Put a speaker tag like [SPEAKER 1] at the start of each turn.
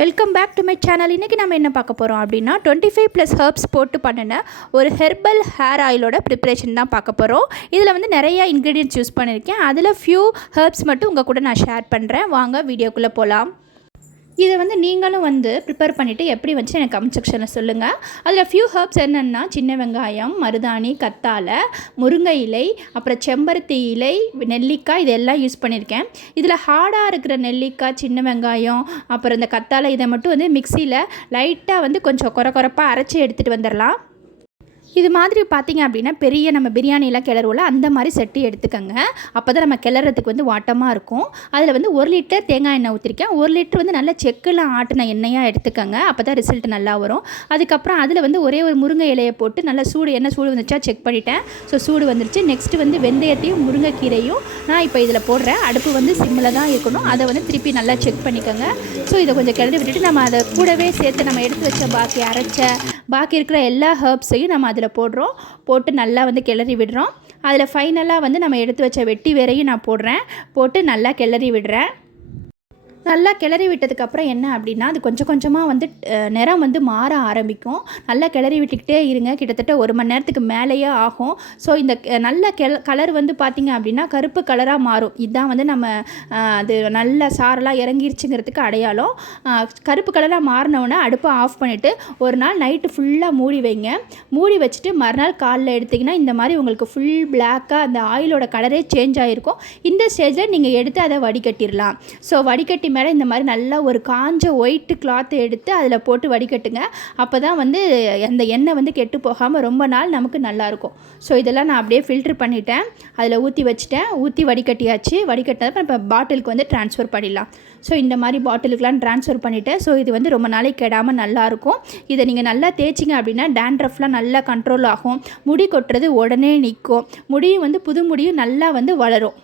[SPEAKER 1] Welcome back to my channel இன்றைக்கி நம்ம என்ன பார்க்க போகிறோம் அப்படின்னா டுவெண்ட்டி ஃபைவ் ப்ளஸ் ஹர்ப்ஸ் போட்டு பண்ணின ஒரு ஹெர்பல் ஹேர் ஆயிலோட ப்ரிப்பரேஷன் தான் பார்க்க போகிறோம் இதில் வந்து நிறையா இன்க்ரீடியன்ட்ஸ் யூஸ் பண்ணியிருக்கேன் அதில் ஃபியூ ஹர்ப்ஸ் மட்டும் உங்கள் கூட நான் ஷேர் பண்ணுறேன் வாங்க வீடியோக்குள்ளே போகலாம் இதை வந்து நீங்களும் வந்து ப்ரிப்பேர் பண்ணிவிட்டு எப்படி வச்சு எனக்கு கமெண்ட் செக்ஷனில் சொல்லுங்கள் அதில் ஃபியூ ஹர்ப்ஸ் என்னென்னா சின்ன வெங்காயம் மருதாணி கத்தாழை முருங்கை இலை அப்புறம் செம்பருத்தி இலை நெல்லிக்காய் இதெல்லாம் யூஸ் பண்ணியிருக்கேன் இதில் ஹார்டாக இருக்கிற நெல்லிக்காய் சின்ன வெங்காயம் அப்புறம் இந்த கத்தாழை இதை மட்டும் வந்து மிக்சியில் லைட்டாக வந்து கொஞ்சம் குறை குறைப்பாக அரைச்சி எடுத்துகிட்டு வந்துடலாம் இது மாதிரி பார்த்திங்க அப்படின்னா பெரிய நம்ம பிரியாணிலாம் கிளறுவோம்ல அந்த மாதிரி செட்டு எடுத்துக்கோங்க. அப்போ தான் நம்ம கிளறதுக்கு வந்து வாட்டமாக இருக்கும். அதில் வந்து ஒரு லிட்டர் தேங்காய் எண்ணெய் ஊற்றிருக்கேன் ஒரு லிட்டர் வந்து நல்லா செக்கில் ஆட்டின எண்ணெயாக எடுத்துக்கோங்க. அப்போ தான் ரிசல்ட் நல்லா வரும். அதுக்கப்புறம் அதில் வந்து ஒரே ஒரு முருங்கை இலையை போட்டு நல்லா சூடு என்ன சூடு வந்துச்சா செக் பண்ணிட்டேன். ஸோ சூடு வந்துருச்சு. நெக்ஸ்ட்டு வந்து வெந்தயத்தையும் முருங்கைக்கீரையும் நான் இப்போ இதில் போடுறேன். அடுப்பு வந்து சிம்மில் தான் இருக்கணும். அதை வந்து திருப்பி நல்லா செக் பண்ணிக்கோங்க. ஸோ இதை கொஞ்சம் கிளறி விட்டுட்டு நம்ம அதை கூடவே சேர்த்து நம்ம எடுத்து வச்ச பாக்கி அரைச்ச பாக்கி இருக்கிற எல்லா ஹர்ப்ஸையும் நம்ம அதில் போடுறோம். போட்டு நல்லா வந்து கிளறி விடுறோம். அதில் ஃபைனலாக வந்து நம்ம எடுத்து வச்ச வெட்டி வேரையும் நான் போடுறேன். போட்டு நல்லா கிளறி விடுறேன். நல்லா கிளறி விட்டதுக்கப்புறம் என்ன அப்படின்னா அது கொஞ்சம் கொஞ்சமாக வந்து நிறம் வந்து மாற ஆரம்பிக்கும். நல்லா கிளறி விட்டுக்கிட்டே இருங்க. கிட்டத்தட்ட ஒரு மணி நேரத்துக்கு மேலேயே ஆகும். ஸோ இந்த நல்ல கலர் வந்து பார்த்திங்க அப்படின்னா கருப்பு கலராக மாறும். இதுதான் வந்து நம்ம அது நல்ல சாரெல்லாம் இறங்கிருச்சுங்கிறதுக்கு அடையாளம். கருப்பு கலராக மாறினவுடனே அடுப்பை ஆஃப் பண்ணிவிட்டு ஒரு நாள் நைட்டு ஃபுல்லாக மூடி வைங்க. மூடி வச்சுட்டு மறுநாள் காலைல எடுத்திங்கன்னா இந்த மாதிரி உங்களுக்கு ஃபுல் பிளாக்காக அந்த ஆயிலோட கலரே சேஞ்ச் ஆகிருக்கும் இந்த ஸ்டேஜில் நீங்கள் எடுத்து அதை வடிகட்டிடலாம் ஸோ வடிகட்டி மேலே இந்த மாதிரி நல்லா ஒரு காஞ்ச ஒயிட்டு கிளாத்தை எடுத்து அதில் போட்டு வடிகட்டுங்க. அப்போ தான் வந்து அந்த எண்ணெய் வந்து கெட்டு போகாமல் ரொம்ப நாள் நமக்கு நல்லாயிருக்கும் ஸோ இதெல்லாம் நான் அப்படியே ஃபில்ட்ரு பண்ணிட்டேன். அதில் ஊற்றி வச்சுட்டேன். ஊற்றி வடிகட்டியாச்சு. வடிகட்டினது இப்போ பாட்டிலுக்கு வந்து ட்ரான்ஸ்ஃபர் பண்ணிடலாம். ஸோ இந்த மாதிரி பாட்டிலுக்கெலாம் ட்ரான்ஸ்ஃபர் பண்ணிவிட்டேன் ஸோ இது வந்து ரொம்ப நாளைக்கு கெடாமல் நல்லாயிருக்கும் இதை நீங்கள் நல்லா தேய்ச்சிங்க அப்படின்னா டேண்ட்ரஃப்லாம் நல்லா கண்ட்ரோல் ஆகும். முடி கொட்டுறது உடனே நிற்கும். முடியும் வந்து புது முடியும் நல்லா வந்து வளரும்.